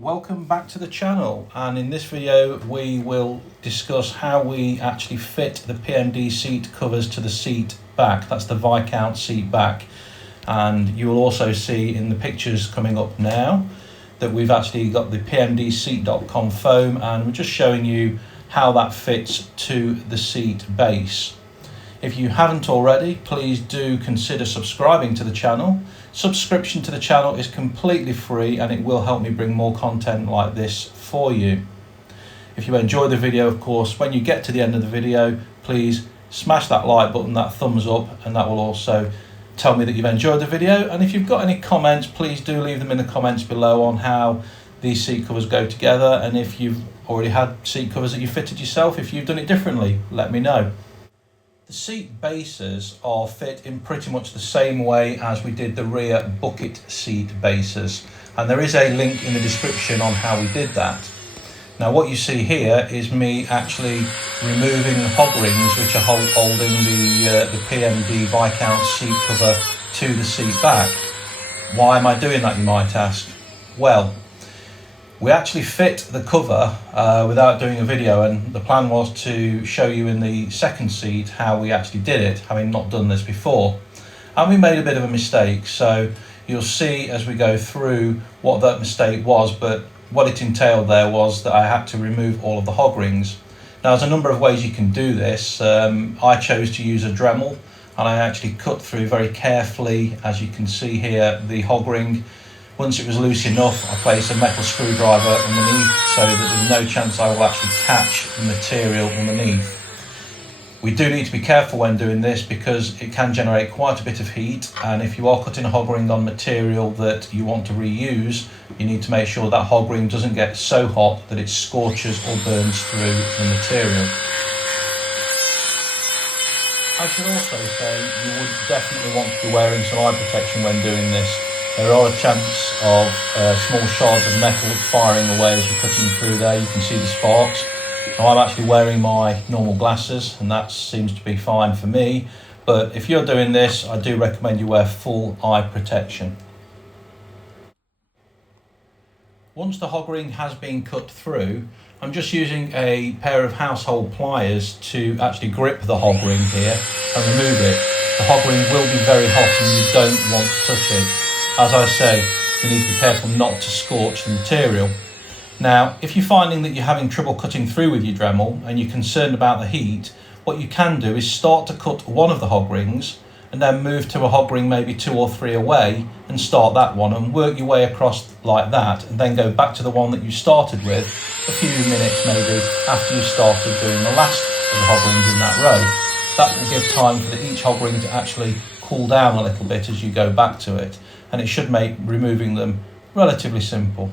Welcome back to the channel, and in this video we will discuss how we actually fit the PMD seat covers to the seat back. That's the Viscount seat back, and you will also see in the pictures coming up now that we've actually got the PMD seat.com foam, and we're just showing you how that fits to the seat base. If you haven't already, please do consider subscribing to the channel. Subscription to the channel is completely free and it will help me bring more content like this for you. If you enjoy the video, of course, when you get to the end of the video, please smash that like button, that thumbs up, and that will also tell me that you've enjoyed the video. And if you've got any comments, please do leave them in the comments below on how these seat covers go together, and if you've already had seat covers that you fitted yourself, if you've done it differently, let me know. The seat bases are fit in pretty much the same way as we did the rear bucket seat bases, and there is a link in the description on how we did that. Now what you see here is me actually removing the hog rings which are holding the PMD Viscount seat cover to the seat back. Why am I doing that, you might ask? Well, we actually fit the cover without doing a video, and the plan was to show you in the second seat how we actually did it, having not done this before. And we made a bit of a mistake, so you'll see as we go through what that mistake was, but what it entailed there was that I had to remove all of the hog rings. Now there's a number of ways you can do this. I chose to use a Dremel, and I actually cut through very carefully, as you can see here, the hog ring. Once it was loose enough, I placed a metal screwdriver underneath so that there's no chance I will actually catch the material underneath. We do need to be careful when doing this because it can generate quite a bit of heat, and if you are cutting a hog ring on material that you want to reuse, you need to make sure that hog ring doesn't get so hot that it scorches or burns through the material. I should also say you would definitely want to be wearing some eye protection when doing this. There are a chance of small shards of metal firing away as you're cutting through there. You can see the sparks. Now I'm actually wearing my normal glasses and that seems to be fine for me. But if you're doing this, I do recommend you wear full eye protection. Once the hog ring has been cut through, I'm just using a pair of household pliers to actually grip the hog ring here and remove it. The hog ring will be very hot and you don't want to touch it. As I say, we need to be careful not to scorch the material. Now, if you're finding that you're having trouble cutting through with your Dremel and you're concerned about the heat, what you can do is start to cut one of the hog rings and then move to a hog ring maybe 2 or 3 away and start that one and work your way across like that, and then go back to the one that you started with a few minutes maybe after you started doing the last of the hog rings in that row. That will give time for each hog ring to actually cool down a little bit as you go back to it, and it should make removing them relatively simple.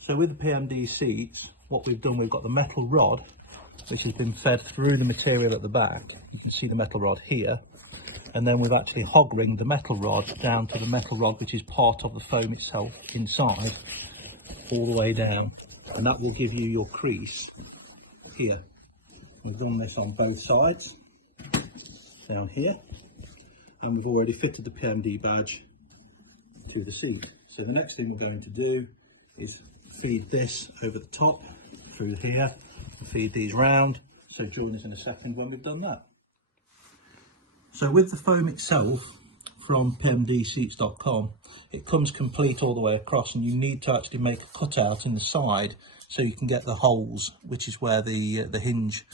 So with the PMD seats, what we've done, we've got the metal rod which has been fed through the material at the back. You can see the metal rod here, and then we've actually hog ringed the metal rod down to the metal rod which is part of the foam itself inside, all the way down, and that will give you your crease here. We've done this on both sides down here, and we've already fitted the PMD badge to the seat. So the next thing we're going to do is feed this over the top through here and feed these round. So join us in a second when we've done that. So with the foam itself from PMDseats.com, it comes complete all the way across, and you need to actually make a cutout in the side so you can get the holes, which is where the hinge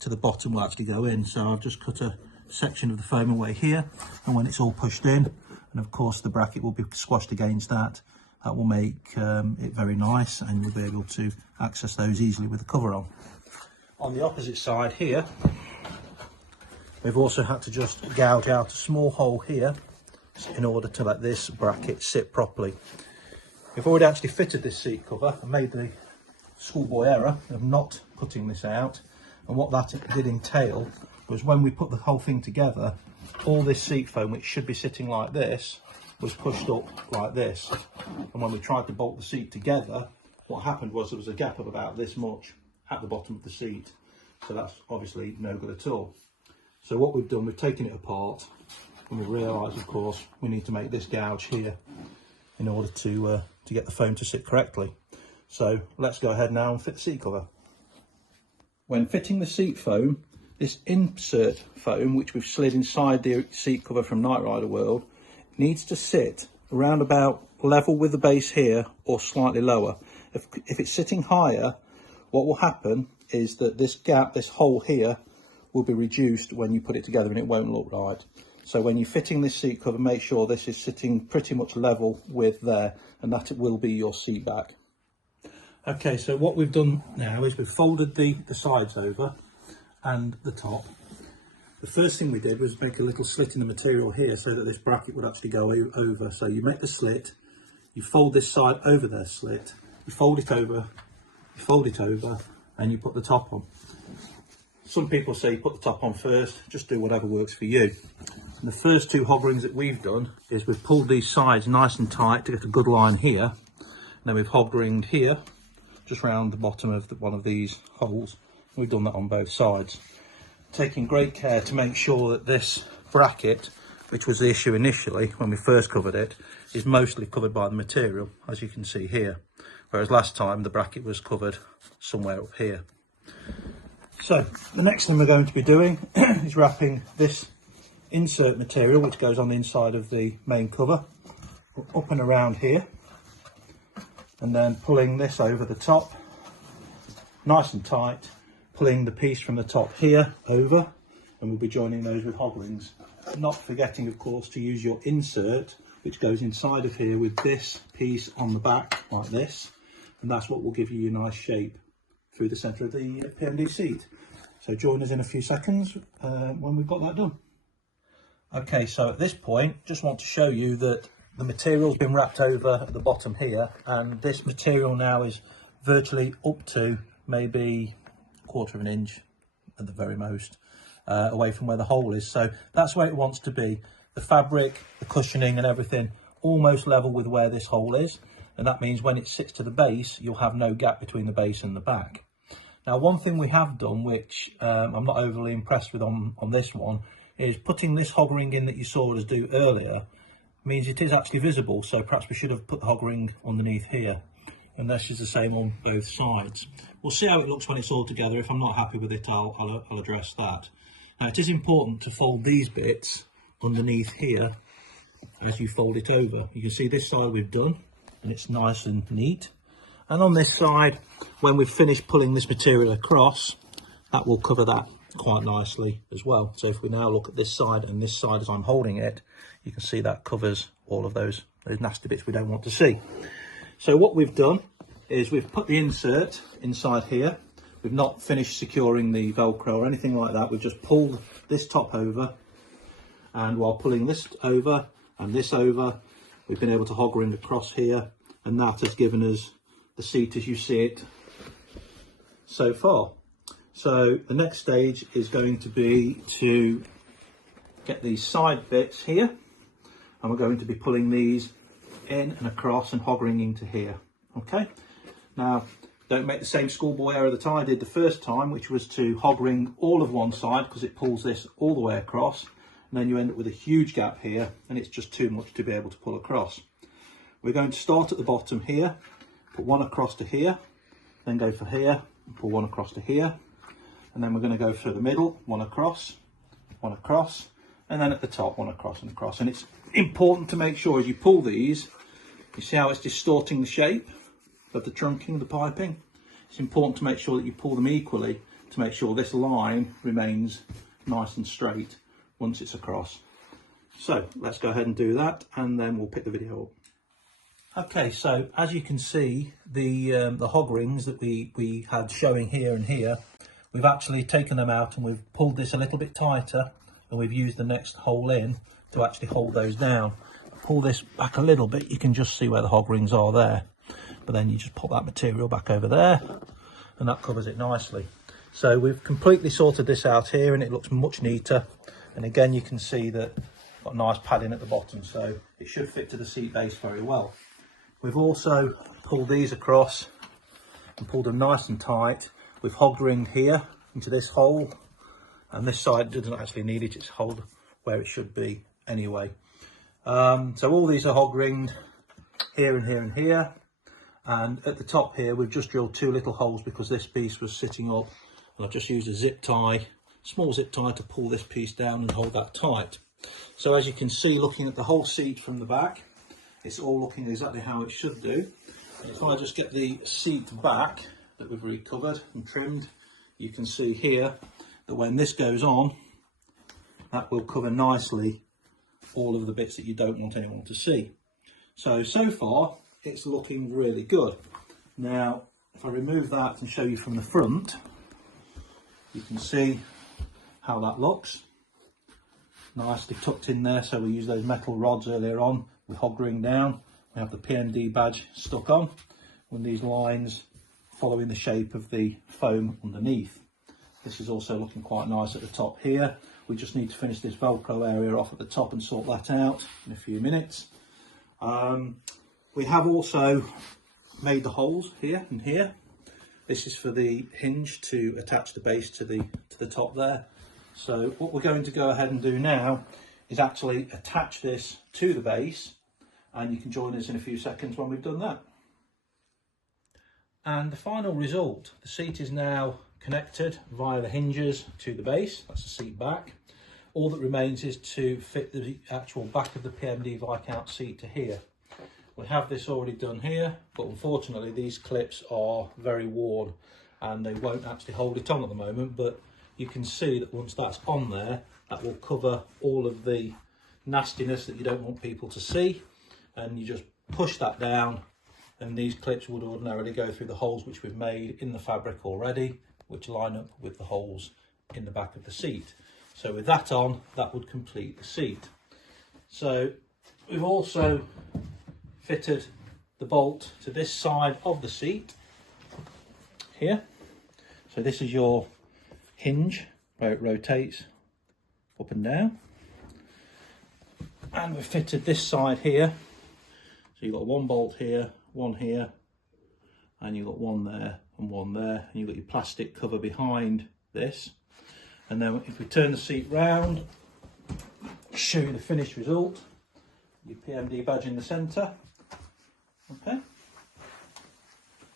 to the bottom will actually go in. So I've just cut a section of the foam away here, and when it's all pushed in, and of course the bracket will be squashed against that, that will make it very nice, and you'll be able to access those easily with the cover on. On the opposite side here, we've also had to just gouge out a small hole here in order to let this bracket sit properly. We've already actually fitted this seat cover and made the schoolboy error of not cutting this out, and what that did entail was when we put the whole thing together, all this seat foam, which should be sitting like this, was pushed up like this, and when we tried to bolt the seat together, what happened was there was a gap of about this much at the bottom of the seat, so that's obviously no good at all. So what we've done, we've taken it apart, and we realised, of course, we need to make this gouge here in order to get the foam to sit correctly. So let's go ahead now and fit the seat cover. When fitting the seat foam, this insert foam, which we've slid inside the seat cover from Knight Rider World, needs to sit around about level with the base here or slightly lower. If it's sitting higher, what will happen is that this gap, this hole here, will be reduced when you put it together and it won't look right. So when you're fitting this seat cover, make sure this is sitting pretty much level with there, and that it will be your seat back. Okay, so what we've done now is we've folded the sides over and the top. The first thing we did was make a little slit in the material here so that this bracket would actually go over. So you make the slit, you fold this side over their slit, you fold it over, and you put the top on. Some people say you put the top on first, just do whatever works for you. And the first two hog rings that we've done is we've pulled these sides nice and tight to get a good line here. And then we've hog ringed here, just round the bottom of one of these holes. We've done that on both sides, taking great care to make sure that this bracket, which was the issue initially when we first covered it, is mostly covered by the material, as you can see here, whereas last time the bracket was covered somewhere up here. So the next thing we're going to be doing is wrapping this insert material, which goes on the inside of the main cover, up and around here, and then pulling this over the top nice and tight, pulling the piece from the top here over, and we'll be joining those with hog rings. Not forgetting, of course, to use your insert, which goes inside of here with this piece on the back like this, and that's what will give you your nice shape through the centre of the PMD seat. So join us in a few seconds when we've got that done. Okay, so at this point, just want to show you that the material's been wrapped over at the bottom here, and this material now is virtually up to maybe 1/4 of an inch at the very most away from where the hole is. So that's where it wants to be. The fabric, the cushioning and everything almost level with where this hole is, and that means when it sits to the base, you'll have no gap between the base and the back. Now, one thing we have done, which I'm not overly impressed with on this one, is putting this hog ring in that you saw us do earlier means it is actually visible. So perhaps we should have put the hog ring underneath here, and this is the same on both sides. We'll see how it looks when it's all together. If I'm not happy with it, I'll address that. Now, it is important to fold these bits underneath here as you fold it over. You can see this side we've done, and it's nice and neat. And on this side, when we've finished pulling this material across, that will cover that quite nicely as well. So if we now look at this side and this side as I'm holding it, you can see that covers all of those nasty bits we don't want to see. So what we've done is we've put the insert inside here. We've not finished securing the Velcro or anything like that. We've just pulled this top over, and while pulling this over and this over, we've been able to hog ring across here, and that has given us the seat as you see it so far. So the next stage is going to be to get these side bits here, and we're going to be pulling these in and across and hog ringing to here. Okay, now don't make the same schoolboy error that I did the first time, which was to hog ring all of one side, because it pulls this all the way across, and then you end up with a huge gap here, and it's just too much to be able to pull across. We're going to start at the bottom here, put one across to here, then go for here, and pull one across to here, and then we're going to go for the middle, one across, and then at the top, one across and across. And it's important to make sure as you pull these, you see how it's distorting the shape of the trunking, the piping. It's important to make sure that you pull them equally to make sure this line remains nice and straight once it's across. So let's go ahead and do that, and then we'll pick the video up. Okay, so as you can see, the hog rings that we had showing here and here, we've actually taken them out and we've pulled this a little bit tighter, and we've used the next hole in to actually hold those down. Pull this back a little bit, you can just see where the hog rings are there, but then you just put that material back over there and that covers it nicely. So we've completely sorted this out here, and it looks much neater, and again you can see that got nice padding at the bottom, so it should fit to the seat base very well. We've also pulled these across and pulled them nice and tight. We've hog ringed here into this hole, and this side doesn't actually need it, it's held where it should be anyway. So all these are hog ringed here and here and here. And at the top here, we've just drilled 2 little holes because this piece was sitting up, and I've just used a zip tie, small zip tie, to pull this piece down and hold that tight. So as you can see, looking at the whole seat from the back, it's all looking exactly how it should do. And if I just get the seat back that we've recovered and trimmed, you can see here that when this goes on, that will cover nicely all of the bits that you don't want anyone to see. So far it's looking really good. Now if I remove that and show you from the front, you can see how that looks. Nicely tucked in there. So we use those metal rods earlier on with hog ring down. We have the PMD badge stuck on with these lines following the shape of the foam underneath. This is also looking quite nice at the top here. We just need to finish this Velcro area off at the top and sort that out in a few minutes. We have also made the holes here and here. This is for the hinge to attach the base to the top there. So what we're going to go ahead and do now is actually attach this to the base, and you can join us in a few seconds when we've done that. And the final result, the seat is now connected via the hinges to the base. That's the seat back. All that remains is to fit the actual back of the PMD Viscount seat to here. We have this already done here, but unfortunately these clips are very worn and they won't actually hold it on at the moment, but you can see that once that's on there, that will cover all of the nastiness that you don't want people to see, and you just push that down and these clips would ordinarily go through the holes which we've made in the fabric already, which line up with the holes in the back of the seat. So with that on, that would complete the seat. So we've also fitted the bolt to this side of the seat here. So this is your hinge where it rotates up and down. And we've fitted this side here. So you've got one bolt here, one here, and you've got one there and one there, and you've got your plastic cover behind this. And then if we turn the seat round, show you the finished result, your PMD badge in the centre. Okay.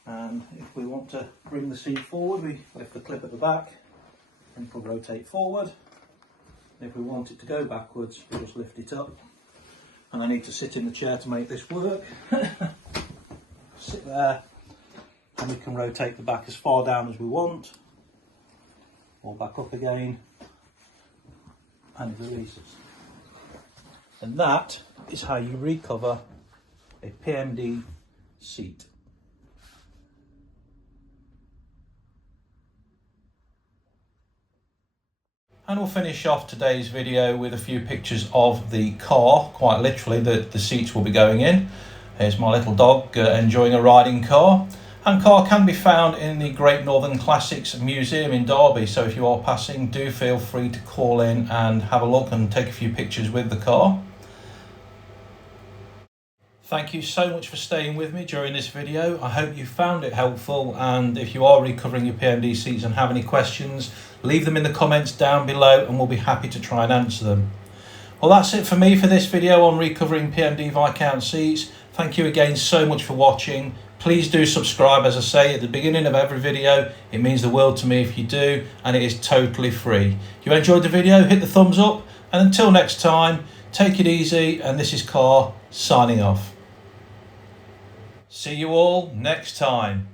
And if we want to bring the seat forward, we lift the clip at the back and it will rotate forward. And if we want it to go backwards, we just lift it up. And I need to sit in the chair to make this work. Sit there, and we can rotate the back as far down as we want, or back up again, and it releases. And that is how you recover a PMD seat. And we'll finish off today's video with a few pictures of the car, quite literally the seats will be going in. Here's my little dog enjoying a riding car. And KARR can be found in the Great Northern Classics Museum in Derby, so if you are passing, do feel free to call in and have a look and take a few pictures with the car. Thank you so much for staying with me during this video. I hope you found it helpful, and if you are recovering your PMD seats and have any questions, leave them in the comments down below and we'll be happy to try and answer them. Well, that's it for me for this video on recovering PMD Viscount seats. Thank you again so much for watching. Please do subscribe, as I say at the beginning of every video. It means the world to me if you do, and it is totally free. If you enjoyed the video, hit the thumbs up, and until next time, take it easy, and this is KARR signing off. See you all next time.